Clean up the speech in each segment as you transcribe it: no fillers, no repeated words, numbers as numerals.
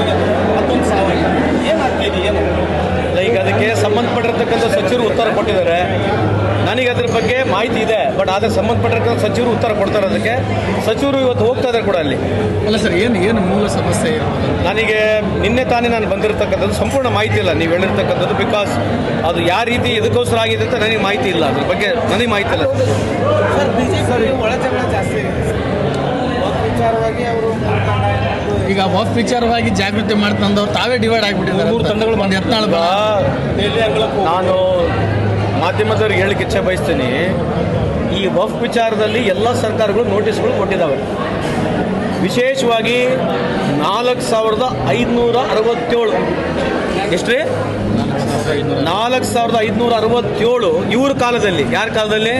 ಘಟನೆ ಮತ್ತೊಂದು ಸಾವಾಗಿದೆ. ಏನಾಗ್ತಾ ಇದೆ, ಏನು ಈಗ ಅದಕ್ಕೆ ಸಂಬಂಧಪಟ್ಟಿರ್ತಕ್ಕಂಥ ಸಚಿವರು ಉತ್ತರ ಕೊಟ್ಟಿದ್ದಾರೆ. ನನಗೆ ಅದ್ರ ಬಗ್ಗೆ ಮಾಹಿತಿ ಇದೆ, ಬಟ್ ಆದರೆ ಸಂಬಂಧಪಟ್ಟಿರ್ತಕ್ಕಂಥ ಸಚಿವರು ಉತ್ತರ ಕೊಡ್ತಾರೆ. ಅದಕ್ಕೆ ಸಚಿವರು ಇವತ್ತು ಹೋಗ್ತಾ ಇದ್ದಾರೆ ಕೂಡ ಅಲ್ಲಿ. ಅಲ್ಲ ಸರ್, ಏನು ಮೂಲ ಸಮಸ್ಯೆ ಇರ್ಬೋದು? ನನಗೆ ನಿನ್ನೆ ತಾನೇ ನಾನು ಬಂದಿರತಕ್ಕಂಥದ್ದು ಸಂಪೂರ್ಣ ಮಾಹಿತಿ ಇಲ್ಲ ನೀವು ಹೇಳಿರ್ತಕ್ಕಂಥದ್ದು. ಬಿಕಾಸ್ ಅದು ಯಾವ ರೀತಿ ಎದಕ್ಕೋಸ್ಕರ ಆಗಿದೆ ಅಂತ ನನಗೆ ಮಾಹಿತಿ ಇಲ್ಲ. ಅದ್ರ ಬಗ್ಗೆ ನನಗೆ ಮಾಹಿತಿ ಇಲ್ಲ. ಸರ್ ಬಿಜೆಪಿ ಒಳಜಗಳ ಜಾಸ್ತಿ ವಿಚಾರವಾಗಿ ಅವರು ಈಗ ವಕ್ಫ್ ವಿಚಾರವಾಗಿ ಜಾಗೃತಿ ಮಾಡ್ತಂದವ್ರು ತಾವೇ ಡಿವೈಡ್ ಆಗಿಬಿಟ್ಟಿದ್ದಾರೆ. 3 ತಂಡಗಳು ಬಂದು ಯತ್ನಾಳ್ ನಾನು ಮಾಧ್ಯಮದವ್ರಿಗೆ ಹೇಳಿಕ್ಕೆ ಇಚ್ಛೆ ಬಯಸ್ತೀನಿ. ಈ ವಕ್ಫ್ ವಿಚಾರದಲ್ಲಿ ಎಲ್ಲ ಸರ್ಕಾರಗಳು ನೋಟಿಸ್ಗಳು ಕೊಟ್ಟಿದ್ದಾವೆ. ವಿಶೇಷವಾಗಿ 4567 ಎಷ್ಟ್ರಿ 4567 ಇವ್ರ ಕಾಲದಲ್ಲಿ, ಯಾರ ಕಾಲದಲ್ಲಿ,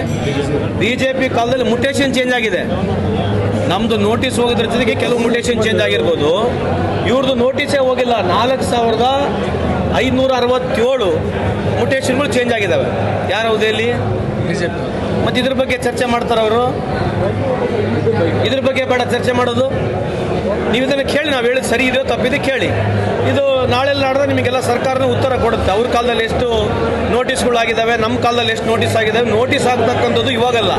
BJP ಕಾಲದಲ್ಲಿ ಮುಟೇಷನ್ ಚೇಂಜ್ ಆಗಿದೆ. ನಮ್ಮದು ನೋಟಿಸ್ ಹೋಗೋದ್ರ ಜೊತೆಗೆ ಕೆಲವು ಮುಟೇಷನ್ ಚೇಂಜ್ ಆಗಿರ್ಬೋದು. ಇವ್ರದ್ದು ನೋಟಿಸೇ ಹೋಗಿಲ್ಲ. 4567 ಮುಟೇಷನ್ಗಳು ಚೇಂಜ್ ಆಗಿದ್ದಾವೆ. ಯಾರ ಅವಧಿಯಲ್ಲಿ? BJP. ಮತ್ತು ಇದ್ರ ಬಗ್ಗೆ ಚರ್ಚೆ ಮಾಡ್ತಾರೆ ಅವರು. ಇದ್ರ ಬಗ್ಗೆ ಬೇಡ ಚರ್ಚೆ ಮಾಡೋದು. ನೀವು ಇದನ್ನು ಕೇಳಿ, ನಾವು ಹೇಳಿದ ಸರಿ ಇದೆಯೋ ತಪ್ಪಿದೆ ಕೇಳಿ. ಇದು ನಾಳೆ ನಾಡ್ದೆ ನಿಮಗೆಲ್ಲ ಸರ್ಕಾರನೂ ಉತ್ತರ ಕೊಡುತ್ತೆ. ಅವ್ರ ಕಾಲದಲ್ಲಿ ಎಷ್ಟು ನೋಟಿಸ್ಗಳಾಗಿದ್ದಾವೆ, ನಮ್ಮ ಕಾಲದಲ್ಲಿ ಎಷ್ಟು ನೋಟಿಸ್ ಆಗಿದ್ದಾವೆ. ನೋಟಿಸ್ ಆಗ್ತಕ್ಕಂಥದ್ದು ಇವಾಗಲ್ಲ,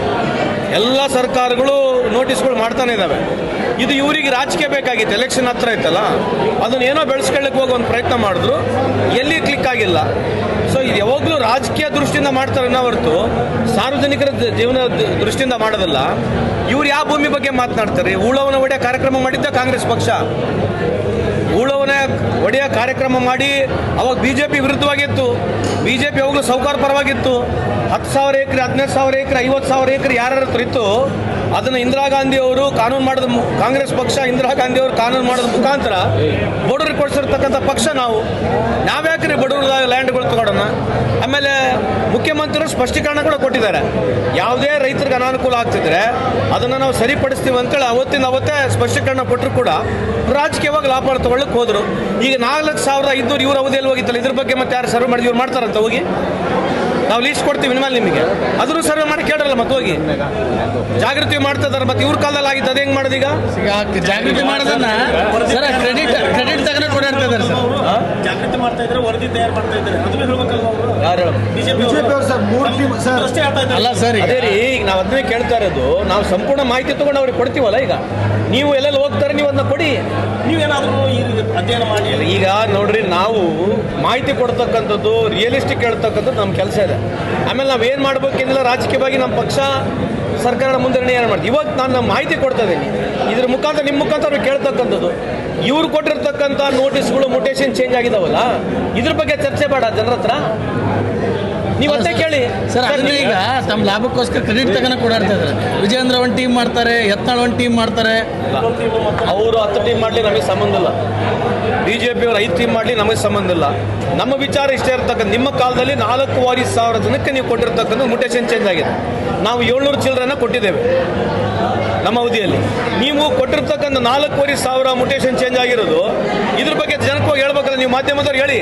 ಎಲ್ಲ ಸರ್ಕಾರಗಳು ನೋಟಿಸ್ಗಳು ಮಾಡ್ತಾನೆ ಇದ್ದಾವೆ. ಇದು ಇವರಿಗೆ ರಾಜಕೀಯ ಬೇಕಾಗಿತ್ತು, ಎಲೆಕ್ಷನ್ ಹತ್ರ ಇತ್ತಲ್ಲ, ಅದನ್ನೇನೋ ಬೆಳೆಸ್ಕೊಳ್ಳಕ್ಕೆ ಹೋಗೋ ಒಂದು ಪ್ರಯತ್ನ ಮಾಡಿದ್ರು, ಎಲ್ಲಿ ಕ್ಲಿಕ್ ಆಗಿಲ್ಲ. ಸೊ ಇದು ಯಾವಾಗಲೂ ರಾಜಕೀಯ ದೃಷ್ಟಿಯಿಂದ ಮಾಡ್ತಾರೆ ಹೊರತು ಸಾರ್ವಜನಿಕರ ಜೀವನ ದೃಷ್ಟಿಯಿಂದ ಮಾಡೋದಲ್ಲ. ಇವ್ರು ಯಾವ ಭೂಮಿ ಬಗ್ಗೆ ಮಾತನಾಡ್ತಾರೆ? ಉಳವನ ಒಡೆಯ ಕಾರ್ಯಕ್ರಮ ಮಾಡಿದ್ದ ಕಾಂಗ್ರೆಸ್ ಪಕ್ಷ. ಉಳವನ ಒಡೆಯ ಕಾರ್ಯಕ್ರಮ ಮಾಡಿ ಅವಾಗ BJP ವಿರುದ್ಧವಾಗಿತ್ತು. BJP ಯಾವಾಗಲೂ ಸಾಹುಕಾರ ಪರವಾಗಿತ್ತು. 10,000 ಎಕರೆ, 15,000 ಎಕರೆ, 50,000 ಎಕರೆ ಯಾರ ಹತ್ರ ಇತ್ತು ಅದನ್ನು ಇಂದಿರಾ ಗಾಂಧಿ ಅವರು ಕಾನೂನು ಮಾಡಿದ, ಕಾಂಗ್ರೆಸ್ ಪಕ್ಷ ಇಂದಿರಾ ಗಾಂಧಿ ಅವರು ಕಾನೂನು ಮಾಡೋದ ಮುಖಾಂತರ ಬಡವರಿಗೆ ಕೊಡಿಸಿರ್ತಕ್ಕಂಥ ಪಕ್ಷ ನಾವು. ನಾವ್ಯಾಕ್ರಿ ಬಡವ್ರ ಲ್ಯಾಂಡ್ಗಳು ತಗೊಳ್ಳೋಣ? ಆಮೇಲೆ ಮುಖ್ಯಮಂತ್ರಿಗಳು ಸ್ಪಷ್ಟೀಕರಣ ಕೂಡ ಕೊಟ್ಟಿದ್ದಾರೆ. ಯಾವುದೇ ರೈತರಿಗೆ ಅನಾನುಕೂಲ ಆಗ್ತಿದ್ರೆ ಅದನ್ನು ನಾವು ಸರಿಪಡಿಸ್ತೀವಿ ಅಂತೇಳಿ ಅವತ್ತೇ ಸ್ಪಷ್ಟೀಕರಣ ಕೊಟ್ಟರು ಕೂಡ ರಾಜಕೀಯವಾಗಿ ಲಾಭ ತಗೊಳ್ಳಕ್ಕೆ ಹೋದ್ರು. ಈಗ 4,500 ಇವ್ರ ಅವಧಿಯಲ್ಲಿ ಹೋಗಿತ್ತಲ್ಲ, ಇದ್ರ ಬಗ್ಗೆ ಮತ್ತೆ ಯಾರು ಸರ್ವೆ ಮಾಡಿದ್ರು? ಇವ್ರು ಮಾಡ್ತಾರಂತ ಹೋಗಿ ನಾವು ಲೀಸ್ಟ್ ಕೊಡ್ತೀವಿ ನಿಮ್ಮಲ್ಲಿ ನಿಮಗೆ, ಅದನ್ನು ಸರ್ವೆ ಮಾಡಿ ಕೇಳಲ್ಲ. ಮತ್ತೆ ಹೋಗಿ ಜಾಗೃತಿ ಮಾಡ್ತಾ ಇದ್ದಾರೆ. ಮತ್ತೆ ಇವ್ರ ಕಾಲದಲ್ಲಿ ಆಗಿತ್ತು, ಅದು ಹೆಂಗೆ ಮಾಡೋದು? ಈಗ ಜಾಗೃತಿ ಮಾಡೋದನ್ನ ಸರ್ ಕ್ರೆಡಿಟ್ ತಗೊಂಡು ಓಡಾಡ್ತಾ ಇದ್ದಾರೆ ಸರ್. ಜಾಗೃತಿ ಮಾಡ್ತಾ ಇದ್ರೆ, ವರದಿ ತಯಾರು ಮಾಡ್ತಾ ಇದ್ದಾರೆ, ಅದನ್ನು ಹೇಳ್ಬೇಕಲ್ವ ಅವರು? ಯಾರು? ಬಿಜೆಪಿ ಅಲ್ಲ ಸರ್, ಅದೇ ರೀ, ಈಗ ನಾವು ಅದನ್ನೇ ಕೇಳ್ತಾ ಇರೋದು. ನಾವು ಸಂಪೂರ್ಣ ಮಾಹಿತಿ ತಗೊಂಡು ಅವ್ರಿಗೆ ಕೊಡ್ತೀವಲ್ಲ. ಈಗ ನೀವು ಎಲ್ಲೆಲ್ಲಿ ಹೋಗ್ತಾರೆ, ನೀವು ಅದನ್ನ ಕೊಡಿ. ನೀವೇನಾದರೂ ಅಧ್ಯಯನ ಮಾಡಿ. ಈಗ ನೋಡ್ರಿ, ನಾವು ಮಾಹಿತಿ ಕೊಡ್ತಕ್ಕಂಥದ್ದು, ರಿಯಲಿಸ್ಟಿಕ್ ಹೇಳ್ತಕ್ಕಂಥದ್ದು ನಮ್ಮ ಕೆಲಸ ಇದೆ. ಆಮೇಲೆ ನಾವೇನು ಮಾಡ್ಬೇಕೇನಿಲ್ಲ, ರಾಜಕೀಯವಾಗಿ ನಮ್ಮ ಪಕ್ಷ ಸರ್ಕಾರದ ಮುಂದೆ ನಿರ್ಣಯ ಮಾಡ್ತೀವಿ. ಇವಾಗ ನಾನು ಮಾಹಿತಿ ಕೊಡ್ತಾ ಇದ್ದೀನಿ, ಇದ್ರ ಮುಖಾಂತರ ನಿಮ್ಮ ಮುಖಾಂತರ ಅವ್ರು ಕೇಳ್ತಕ್ಕಂಥದ್ದು. ಇವ್ರು ಕೊಟ್ಟಿರ್ತಕ್ಕಂಥ ನೋಟಿಸ್ಗಳು ಮುಟೇಷನ್ ಚೇಂಜ್ ಆಗಿದಾವಲ್ಲ, ಇದ್ರ ಬಗ್ಗೆ ಚರ್ಚೆ ಬೇಡ ಜನರ ಹತ್ರ. ನೀವು ಅಷ್ಟೇ ಕೇಳಿ ಸರ್. ಈಗ ತಮ್ಮ ಲಾಭಕ್ಕೋಸ್ಕರ ಕ್ರೆಡಿಟ್ ತಗೊಂಡು ಓಡಾಡ್ತಾ ಇದ್ದಾರೆ. ವಿಜೇಂದ್ರ ಒಂದು ಟೀಮ್ ಮಾಡ್ತಾರೆ, ಯತ್ನಾಳ್ ಒಂದು ಟೀಮ್ ಮಾಡ್ತಾರೆ. ಅವರು 10 ಟೀಮ್ ಮಾಡಲಿ ನಮಗೆ ಸಂಬಂಧ ಇಲ್ಲ. BJP ಅವರು 5 ಟೀಮ್ ಮಾಡಲಿ ನಮಗೆ ಸಂಬಂಧ ಇಲ್ಲ. ನಮ್ಮ ವಿಚಾರ ಇಷ್ಟೇ ಇರ್ತಕ್ಕಂಥ, ನಿಮ್ಮ ಕಾಲದಲ್ಲಿ 4,500 ಜನಕ್ಕೆ ನೀವು ಕೊಟ್ಟಿರ್ತಕ್ಕಂಥ ಮುಟೇಷನ್ ಚೇಂಜ್ ಆಗಿದೆ. ನಾವು 700 ಚಿಲ್ಲರೆನ ಕೊಟ್ಟಿದ್ದೇವೆ ನಮ್ಮ ಅವಧಿಯಲ್ಲಿ. ನೀವು ಕೊಟ್ಟಿರ್ತಕ್ಕಂಥ 4,500 ಮುಟೇಷನ್ ಚೇಂಜ್ ಆಗಿರೋದು, ಇದ್ರ ಬಗ್ಗೆ ಜನಕ್ಕೆ ಹೋಗಿ ಹೇಳ್ಬೇಕಲ್ಲ. ನೀವು ಮಾಧ್ಯಮದವ್ರು ಹೇಳಿ,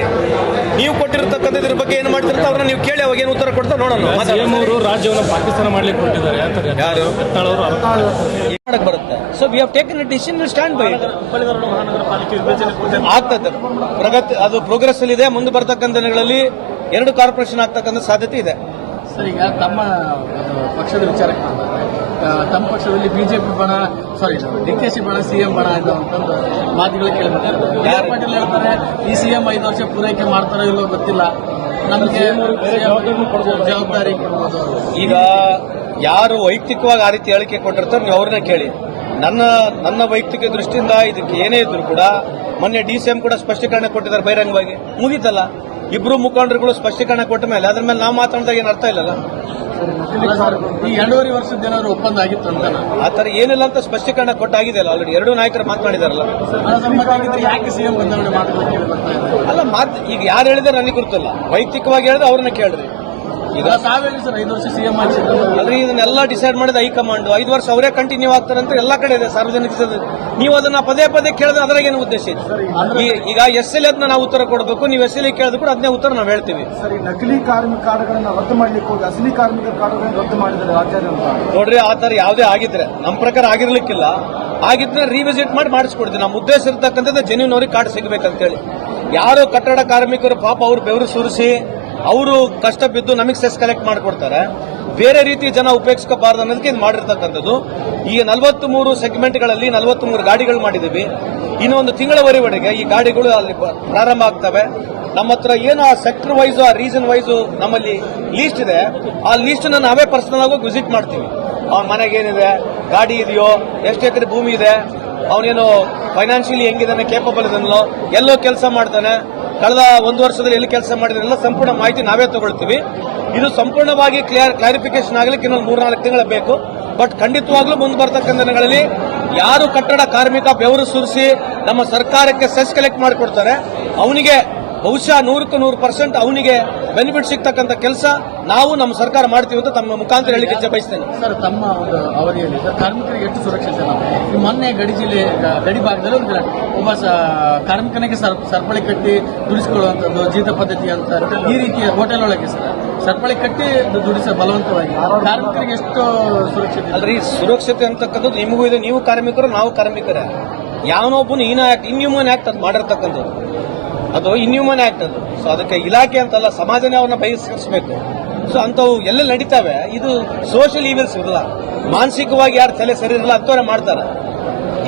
ನೀವು ಕೊಟ್ಟಿರ್ತಕ್ಕಂಥ ಇದ್ರ ಬಗ್ಗೆ ಏನು ಮಾಡ್ತಿರ್ತಾರೆ ಅವ್ರನ್ನ ನೀವು ಕೇಳಿ, ಅವಾಗ ಏನು ಉತ್ತರ ಕೊಡ್ತಾರೆ ನೋಡೋಣ. ಅವರು ರಾಜ್ಯವನ್ನು ಪಾಕಿಸ್ತಾನ ಮಾಡ್ಲಿಕ್ಕೆ ಕೊಟ್ಟಿದ್ದಾರೆ. ಯಾರು ಮಾಡಕ್ಕೆ ಬರುತ್ತೆ? So we have taken A decision, stand by it. ಮಹಾನಗರ ಪಾಲಿಕೆ ವಿಭಜನೆ ಆಗ್ತದೆ, ಪ್ರಗತಿ ಅದು ಪ್ರೋಗ್ರೆಸ್ ಅಲ್ಲಿ ಇದೆ. ಮುಂದೆ ಬರ್ತಕ್ಕಂಥ ದಿನಗಳಲ್ಲಿ 2 ಕಾರ್ಪೊರೇಷನ್ ಆಗ್ತಕ್ಕಂಥ ಸಾಧ್ಯತೆ ಇದೆ. ಸರ್, ಈಗ ತಮ್ಮ ಪಕ್ಷದ ವಿಚಾರಕ್ಕೆ ತಮ್ಮ ಪಕ್ಷದಲ್ಲಿ BJP ಬಣ, DKC ಬಣ, CM ಬಣ ಅಂತಂದು ಮಾತುಗಳು ಕೇಳಿದ್ದಾರೆ. ಪಾಟೀಲ್ ಹೇಳ್ತಾರೆ, ಈ CM 5 ವರ್ಷ ಪೂರೈಕೆ ಮಾಡ್ತಾರೋ ಇಲ್ಲೋ ಗೊತ್ತಿಲ್ಲ, ನಮಗೆ ಜವಾಬ್ದಾರಿ ಕೊಡ್ಬೋದು. ಈಗ ಯಾರು ವೈಯಕ್ತಿಕವಾಗಿ ಆ ರೀತಿ ಹೇಳಿಕೆ ಕೊಟ್ಟಿರ್ತಾರೆ, ನೀವು ಅವ್ರನ್ನ ಕೇಳಿ. ನನ್ನ ವೈಯಕ್ತಿಕ ದೃಷ್ಟಿಯಿಂದ ಇದಕ್ಕೆ ಏನೇ ಇದ್ರು ಕೂಡ ಮೊನ್ನೆ DCM ಕೂಡ ಸ್ಪಷ್ಟೀಕರಣ ಕೊಟ್ಟಿದ್ದಾರೆ ಬಹಿರಂಗವಾಗಿ. ಮುಗೀತಲ್ಲ, ಇಬ್ರು ಮುಖಂಡರುಗಳು ಸ್ಪಷ್ಟೀಕರಣ ಕೊಟ್ಟ ಮೇಲೆ ಅದ್ರ ಮೇಲೆ ನಾವು ಮಾತಾಡಿದಾಗ ಏನು ಅರ್ಥ ಇಲ್ಲಲ್ಲ. ಈ 2.5 ವರ್ಷದ ಏನಾದ್ರು ಒಪ್ಪಂದ ಆಗಿತ್ತು ಅಂತ ಆ ಥರ ಏನಿಲ್ಲ ಅಂತ ಸ್ಪಷ್ಟೀಕರಣ ಕೊಟ್ಟಾಗಿದೆಯಲ್ಲ. ಆಲ್ರೆಡಿ 2 ನಾಯಕರು ಮಾತನಾಡಿದಾರಲ್ಲ. ಯಾಕೆ CM ಬದಲಾವಣೆ ಮಾಡೋದಕ್ಕೆ ಬರ್ತಾ ಇದೆ? ಅಲ್ಲ, ಈಗ ಯಾರು ಹೇಳಿದ್ರೆ ನನಗೆ ಗೊತ್ತಿಲ್ಲ. ವೈಯಕ್ತಿಕವಾಗಿ ಹೇಳಿದ್ರೆ ಅವ್ರನ್ನ ಕೇಳ್ರಿ. ಈಗ ತಾವೇಳಿ ಸರ್ 5 ವರ್ಷ ಸಿಎಂ ಆಗಿದ್ರು ಆದ್ರೆ ಇದನ್ನೆಲ್ಲ ಡಿಸೈಡ್ ಮಾಡಿದ ಹೈಕಮಾಂಡ್ 5 ವರ್ಷ ಅವರೇ ಕಂಟಿನ್ಯೂ ಆಗ್ತಾರಂತ ಎಲ್ಲ ಕಡೆ ಇದೆ ಸಾರ್ವಜನಿಕ. ನೀವು ಅದನ್ನ ಪದೇ ಪದೇ ಕೇಳಿದ್ರೆ ಅದ್ರಾಗ ಏನು ಉದ್ದೇಶ ಇದೆ? ಈಗ SL ನಾವು ಉತ್ತರ ಕೊಡಬೇಕು, ನೀವು SL ಕೇಳಿದ್ರು ಕೂಡ ಅದನ್ನೇ ಉತ್ತರ ನಾವು ಹೇಳ್ತೀವಿ. ಸರಿ, ನಕಲಿ ಕಾರ್ಮಿಕ ಕಾರ್ಡ್ಗಳನ್ನ ರದ್ದು ಮಾಡ್ಲಿಕ್ಕೆ ಹೋಗಿ ಅಸಲಿ ಕಾರ್ಮಿಕರ ಕಾರ್ಡ್ಗಳನ್ನು ರದ್ದು ಮಾಡಿದ್ದಾರೆ ರಾಜ್ಯಾದ್ಯಂತ. ನೋಡ್ರಿ, ಆ ತರ ಯಾವುದೇ ಆಗಿದ್ರೆ ನಮ್ಮ ಪ್ರಕಾರ ಆಗಿರ್ಲಿಕ್ಕಿಲ್ಲ. ಆಗಿದ್ರೆ ರಿವಿಸಿಟ್ ಮಾಡಿ ಮಾಡಿಸ್ಕೊಡ್ತೀವಿ. ನಮ್ಮ ಉದ್ದೇಶ ಇರ್ತಕ್ಕಂಥದ್ದು ಜೆನ್ಯೂನ್ ಅವ್ರಿಗೆ ಕಾರ್ಡ್ ಸಿಗಬೇಕಂತೇಳಿ. ಯಾರು ಕಟ್ಟಡ ಕಾರ್ಮಿಕರು ಪಾಪ ಅವ್ರು ಬೆವರು ಸುರಿಸಿ ಅವರು ಕಷ್ಟ ಬಿದ್ದು ನಮಗೆ ಸೆಸ್ ಕಲೆಕ್ಟ್ ಮಾಡಿಕೊಡ್ತಾರೆ, ಬೇರೆ ರೀತಿ ಜನ ಉಪಯೋಗಿಸ್ಕೋಬಾರ್ದು ಅನ್ನೋದಕ್ಕೆ ಇದು ಮಾಡಿರ್ತಕ್ಕಂಥದ್ದು. ಈಗ 43 ಸೆಗ್ಮೆಂಟ್ಗಳಲ್ಲಿ 43 ಗಾಡಿಗಳು ಮಾಡಿದ್ದೀವಿ. ಇನ್ನು ಒಂದು ತಿಂಗಳವರೆಗೆ ಈ ಗಾಡಿಗಳು ಅಲ್ಲಿ ಪ್ರಾರಂಭ ಆಗ್ತವೆ. ನಮ್ಮ ಹತ್ರ ಏನು ಆ ಸೆಕ್ಟರ್ ವೈಸ್ ಆ ರೀಸನ್ ವೈಸ್ ನಮ್ಮಲ್ಲಿ ಲೀಸ್ಟ್ ಇದೆ, ಆ ಲೀಸ್ಟ್ ನಾವೇ ಪರ್ಸನಲ್ ಆಗಿ ವಿಸಿಟ್ ಮಾಡ್ತೀವಿ. ಅವನ ಮನೆಗೆ ಏನಿದೆ, ಗಾಡಿ ಇದೆಯೋ, ಎಷ್ಟು ಎಕರೆ ಭೂಮಿ ಇದೆ, ಅವನೇನು ಫೈನಾನ್ಷಿಯಲಿ ಹೆಂಗಿದಾನೆ, ಕೇಪಬಲ್ ಇದನ್ನೋ, ಎಲ್ಲೋ ಕೆಲಸ ಮಾಡ್ತಾನೆ, ಕಳೆದ 1 ವರ್ಷದಲ್ಲಿ ಎಲ್ಲಿ ಕೆಲಸ ಮಾಡಿದ್ರೆಲ್ಲ ಸಂಪೂರ್ಣ ಮಾಹಿತಿ ನಾವೇ ತಗೊಳ್ತೀವಿ. ಇದು ಸಂಪೂರ್ಣವಾಗಿ ಕ್ಲಾರಿಫಿಕೇಶನ್ ಆಗಲಿಕ್ಕೆ ಇನ್ನೊಂದು 3-4 ತಿಂಗಳು ಬೇಕು. ಬಟ್ ಖಂಡಿತವಾಗ್ಲೂ ಮುಂದೆ ಬರ್ತಕ್ಕಂಥ ದಿನಗಳಲ್ಲಿ ಯಾರು ಕಟ್ಟಡ ಕಾರ್ಮಿಕ ಬೆವರು ಸುರಿಸಿ ನಮ್ಮ ಸರ್ಕಾರಕ್ಕೆ ಸೆಸ್ ಕಲೆಕ್ಟ್ ಮಾಡಿಕೊಡ್ತಾರೆ, ಅವನಿಗೆ ಬಹುಶಃ 100% ಅವನಿಗೆ ಬೆನಿಫಿಟ್ ಸಿಗ್ತಕ್ಕಂಥ ಕೆಲಸ ನಾವು ನಮ್ಮ ಸರ್ಕಾರ ಮಾಡ್ತೀವಿ ಅಂತ ತಮ್ಮ ಮುಖಾಂತರ ಹೇಳಿಕೆ ಇಚ್ಛೆ ಬಯಸ್ತೇನೆ. ಸರ್, ತಮ್ಮ ಒಂದು ಅವಧಿಯಲ್ಲಿ ಕಾರ್ಮಿಕರಿಗೆ ಎಷ್ಟು ಸುರಕ್ಷತೆ ನಾವು ಈ ಮೊನ್ನೆ ಗಡಿ ಜಿಲ್ಲೆ ಗಡಿ ಭಾಗದಲ್ಲಿ ಒಂದು ಒಬ್ಬ ಕಾರ್ಮಿಕನಿಗೆ ಸರಪಳಿ ಕಟ್ಟಿ ದುಡಿಸಿಕೊಳ್ಳುವಂಥದ್ದು ಜೀತ ಪದ್ಧತಿ ಅಂತ ಈ ರೀತಿಯ ಹೋಟೆಲ್ ಒಳಗೆ ಸರಪಳಿ ಕಟ್ಟಿ ದುಡಿಸ ಬಲವಂತವಾಗಿ ಕಾರ್ಮಿಕರಿಗೆ ಎಷ್ಟು ಸುರಕ್ಷತೆ? ಅಲ್ರಿ, ಸುರಕ್ಷತೆ ಅಂತಕ್ಕಂಥದ್ದು ನಿಮಗೂ ಇದೆ. ನೀವು ಕಾರ್ಮಿಕರು, ನಾವು ಕಾರ್ಮಿಕರೇ. ಯಾವನೊಬ್ಬನು ಇನ್ಹ್ಯೂಮನ್ ಆಕ್ಟ್ ಅದು ಮಾಡಿರ್ತಕ್ಕಂಥದ್ದು, ಅದು ಇನ್ಹ್ಯೂಮನ್ ಆಕ್ಟ್ ಅದು. ಸೊ ಅದಕ್ಕೆ ಇಲಾಖೆ ಅಂತಲ್ಲ, ಸಮಾಜನೇ ಅವ್ರನ್ನ ಬಹಿಷ್ಕರಿಸಬೇಕು. ಸೊ ಅಂತವು ಎಲ್ಲ ನಡೀತಾವೆ. ಇದು ಸೋಷಿಯಲ್ ಈವಿಲ್ಸ್ ಇರಲ್ಲ, ಮಾನಸಿಕವಾಗಿ ಯಾರು ತಲೆ ಸರಿ ಇರಲ್ಲ ಅಂತವ್ರೆ ಮಾಡ್ತಾರೆ.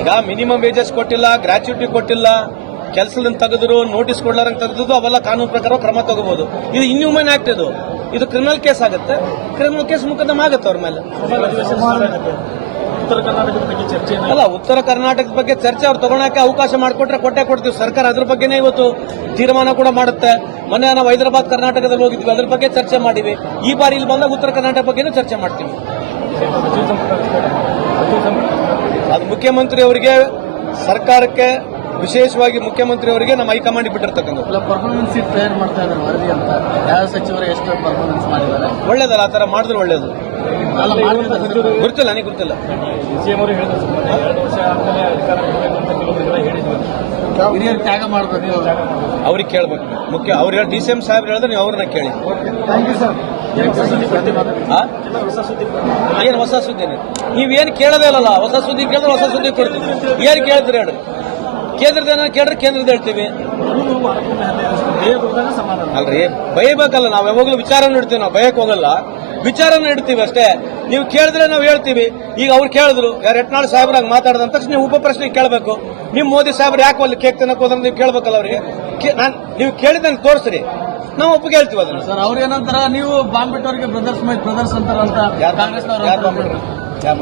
ಈಗ ಮಿನಿಮಮ್ ವೇಜಸ್ ಕೊಟ್ಟಿಲ್ಲ, ಗ್ರಾಚ್ಯುಟಿ ಕೊಟ್ಟಿಲ್ಲ, ಕೆಲಸದಿಂದ ತೆಗೆದ್ರು, ನೋಟಿಸ್ ಕೊಡ್ಲಾರಂಗೆ ತೆಗೆದು ಅವೆಲ್ಲ ಕಾನೂನು ಪ್ರಕಾರ ಕ್ರಮ ತಗೋಬಹುದು. ಇದು ಇನ್ಹ್ಯೂಮನ್ ಆಕ್ಟ್. ಇದು ಕ್ರಿಮಿನಲ್ ಕೇಸ್ ಆಗುತ್ತೆ. ಕ್ರಿಮಿನಲ್ ಕೇಸ್ ಮುಖದ್ದಮ ಆಗುತ್ತೆ ಅವ್ರ ಮೇಲೆ. ಉತ್ತರ ಕರ್ನಾಟಕದ ಬಗ್ಗೆ ಚರ್ಚೆ ಅಲ್ಲ, ಉತ್ತರ ಕರ್ನಾಟಕದ ಬಗ್ಗೆ ಚರ್ಚೆ ಅವ್ರು ತಗೊಳಕ್ಕೆ ಅವಕಾಶ ಮಾಡಿಕೊಟ್ರೆ ಕೊಟ್ಟೆ ಕೊಡ್ತೀವಿ. ಸರ್ಕಾರ ಅದ್ರ ಬಗ್ಗೆನೇ ಇವತ್ತು ತೀರ್ಮಾನ ಕೂಡ ಮಾಡುತ್ತೆ. ಮೊನ್ನೆ ನಾವು ಹೈದರಾಬಾದ್ ಕರ್ನಾಟಕದಲ್ಲಿ ಹೋಗಿದ್ವಿ, ಅದ್ರ ಬಗ್ಗೆ ಚರ್ಚೆ ಮಾಡಿವಿ. ಈ ಬಾರಿ ಇಲ್ಲಿ ಬಂದಾಗ ಉತ್ತರ ಕರ್ನಾಟಕ ಬಗ್ಗೆನೂ ಚರ್ಚೆ ಮಾಡ್ತೀವಿ. ಅದು ಮುಖ್ಯಮಂತ್ರಿ ಅವರಿಗೆ, ಸರ್ಕಾರಕ್ಕೆ, ವಿಶೇಷವಾಗಿ ಮುಖ್ಯಮಂತ್ರಿ ಅವರಿಗೆ ನಮ್ಮ ಹೈಕಮಾಂಡ್ ಬಿಟ್ಟಿರ್ತಕ್ಕಂಥದ್ದು. ಪರ್ಫಾರ್ಮೆನ್ಸ್ ಶೀಟ್ ತಯಾರು ಮಾಡ್ತಾ ಇದ್ದಾರೆ ವರದಿ ಅಂತ, ಯಾವ ಸಚಿವರು ಎಷ್ಟು ಪರ್ಫಾರ್ಮೆನ್ಸ್ ಮಾಡಿದ್ದಾರೆ? ಒಳ್ಳೇದಲ್ಲ, ಆ ತರ ಮಾಡಿದ್ರೆ ಒಳ್ಳೇದು. ಅಲ್ಲ, ಗೊತ್ತಿಲ್ಲ, ನನಗೆ ಗೊತ್ತಿಲ್ಲ. ಸಿಎಂ ಅವರು ಹೇಳಿದ್ರು 2 ವರ್ಷ ಆದ್ಮೇಲೆ ಅಧಿಕಾರ ಕೊಡಬೇಕು ಅಂತ ಕೆಲವೊಂದು ಹೇಳಿದ್ವಿ. ಹಿರಿಯರು ತ್ಯಾಗ ಮಾಡಬೇಕು, ಅವ್ರಿಗೆ ಕೇಳ್ಬೇಕು. ಮುಖ್ಯ ಅವ್ರು ಹೇಳಿ DCM ಸಾಹೇಬ್ರು ಹೇಳಿದ್ರೆ ನೀವು ಅವ್ರನ್ನ ಕೇಳಿ. Thank you sir. ಏನು ಹೊಸ ಸುದ್ದಿ? ನೀವೇನು ಕೇಳೋದೇ ಅಲ್ಲಲ್ಲ. ಹೊಸ ಸುದ್ದಿ ಕೇಳಿದ್ರೆ ಹೊಸ ಸುದ್ದಿ ಕೊಡ್ತೀವಿ. ಏನು ಕೇಳಿದ್ರೆ ಹೇಳಿ. ಕೇಂದ್ರದ ಕೇಳಿದ್ರೆ ಕೇಂದ್ರದ ಹೇಳ್ತೀವಿ. ಸಮಾಧಾನ ಅಲ್ರಿ, ಬೈಬೇಕಲ್ಲ. ನಾವು ಯಾವಾಗಲೂ ವಿಚಾರನ ಇಡ್ತೀವಿ, ನಾವು ಬಯಕ್ ಹೋಗಲ್ಲ, ವಿಚಾರನ ಇಡ್ತೀವಿ ಅಷ್ಟೇ. ನೀವು ಕೇಳಿದ್ರೆ ನಾವು ಹೇಳ್ತೀವಿ. ಈಗ ಅವ್ರು ಕೇಳಿದ್ರು, ಯಾರು ಯತ್ನಾಳ್ ಸಾಹೇಬ್ರ ಹಂಗೆ ಮಾತಾಡಿದ ತಕ್ಷಣ ನೀವು ಉಪ ಪ್ರಶ್ನೆ ಕೇಳಬೇಕು. ನಿಮ್ ಮೋದಿ ಸಾಹೇಬ್ರು ಯಾಕೆ ಅಲ್ಲಿ ಕೇಕ್ ತಿನ್ನಕ್ ಹೋದ್ರೆ ನೀವು ಕೇಳ್ಬೇಕಲ್ಲ ಅವ್ರಿಗೆ. ನೀವು ಕೇಳಿದಂಗೆ ತೋರಿಸ್ರಿ, ನಾವು ಒಪ್ಪಿಗೆ ಹೇಳ್ತೀವಿ ಅದನ್ನ. ಸರ್, ಅವ್ರು ಏನಂತಾರ, ನೀವು ಬಾಂಬ್ ಬಿಟ್ಟವ್ರಿಗೆ ಬ್ರದರ್ಸ್ ಅಂತಾರಂತ ಕಾಂಗ್ರೆಸ್ನವರು.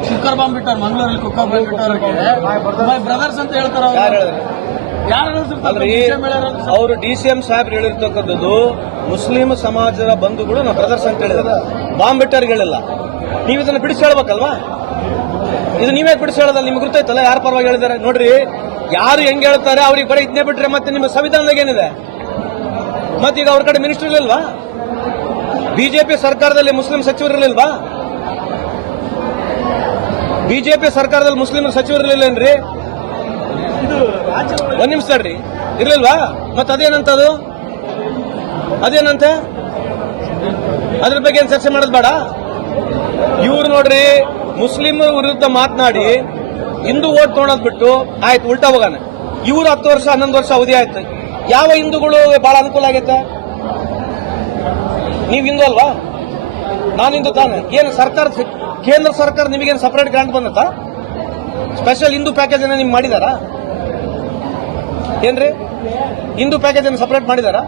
ಕುಕ್ಕರ್ ಬಾಂಬ್ ಬಿಟ್ಟವ್ರು ಮಂಗಳೂರಲ್ಲಿ, ಕುಕ್ಕರ್ ಬಾಂಬ್ ಬಿಟ್ಟವ್ರಿಗೆ ಬ್ರದರ್ಸ್ ಅಂತ ಹೇಳ್ತಾರ. ಯಾರು ಹೇಳಿದ್ರು? ಅಲ್ರಿ, ಅವರು DCM ಸಾಹೇಬ್ರು ಹೇಳಿರ್ತಕ್ಕಂಥದ್ದು ಮುಸ್ಲಿಂ ಸಮಾಜದ ಬಂಧುಗಳು ನಾವು ಬ್ರದರ್ಸ್ ಅಂತ ಹೇಳಿದ್ರೆ, ಬಾಂಬ್ ಬಿಟ್ಟವ್ರಿಗೆ ಹೇಳಿಲ್ಲ. ನೀವು ಇದನ್ನ ಬಿಡಿಸಿ ಹೇಳ್ಬೇಕಲ್ವಾ? ಇದು ನೀವೇ ಬಿಡಿಸಿ ಹೇಳೋದಲ್ಲ, ನಿಮ್ಗೆ ಗೊತ್ತೈತಲ್ಲ ಯಾರು ಪರವಾಗಿ ಹೇಳಿದ್ದಾರೆ. ನೋಡ್ರಿ, ಯಾರು ಹೆಂಗ್ ಹೇಳ್ತಾರೆ ಅವ್ರಿಗೆ ಬರೀ ಇದನ್ನೇ ಬಿಟ್ರೆ ಮತ್ತೆ ನಿಮ್ಮ ಸಂವಿಧಾನದಾಗ ಏನಿದೆ? ಮತ್ತೀಗ ಅವ್ರ ಕಡೆ ಮಿನಿಸ್ಟರ್ ಇರಲಿಲ್ವಾ? ಬಿಜೆಪಿ ಸರ್ಕಾರದಲ್ಲಿ ಮುಸ್ಲಿಂ ಸಚಿವರು ಇರಲಿಲ್ವಾ? ಬಿಜೆಪಿ ಸರ್ಕಾರದಲ್ಲಿ ಮುಸ್ಲಿಂ ಸಚಿವರು ಇರಲಿಲ್ಲೇನ್ರಿ? ಒಂದ್ ನಿಮಿಷ ತಡ್ರಿ, ಇರ್ಲಿಲ್ವಾ? ಮತ್ತೆ ಅದೇನಂತದು? ಅದೇನಂತೆ? ಅದ್ರ ಬಗ್ಗೆ ಏನ್ ಚರ್ಚೆ ಮಾಡೋದು ಬೇಡ? ಇವ್ರು ನೋಡ್ರಿ, ಮುಸ್ಲಿಮರ ವಿರುದ್ಧ ಮಾತನಾಡಿ ಹಿಂದೂ ಓಟ್ ತೊಗೊಳೋದ್ ಬಿಟ್ಟು ಆಯ್ತು ಉಲ್ಟಾ ಹೋಗಾನೆ. ಇವ್ರು 10 ವರ್ಷ 11 ವರ್ಷ ಅವಧಿ ಆಯ್ತು. ಯಾವ ಹಿಂದೂಗಳು ಬಹಳ ಅನುಕೂಲ ಆಗೈತೆ? ನೀವು ಹಿಂದೂ ಅಲ್ವಾ? ನಾನು ಹಿಂದೂ ತಾನೆ. ಏನು ಸರ್ಕಾರ, ಕೇಂದ್ರ ಸರ್ಕಾರ ನಿಮಗೇನು ಸಪರೇಟ್ ಗ್ರಾಂಟ್ ಬಂದತ್ತ? ಸ್ಪೆಷಲ್ ಹಿಂದೂ ಪ್ಯಾಕೇಜ್ ಅನ್ನ ನಿಮ್ಗೆ ಮಾಡಿದಾರಾ ಏನ್ರಿ? ಹಿಂದೂ ಪ್ಯಾಕೇಜ್ ಅನ್ನು ಸಪರೇಟ್ ಮಾಡಿದಾರಾ?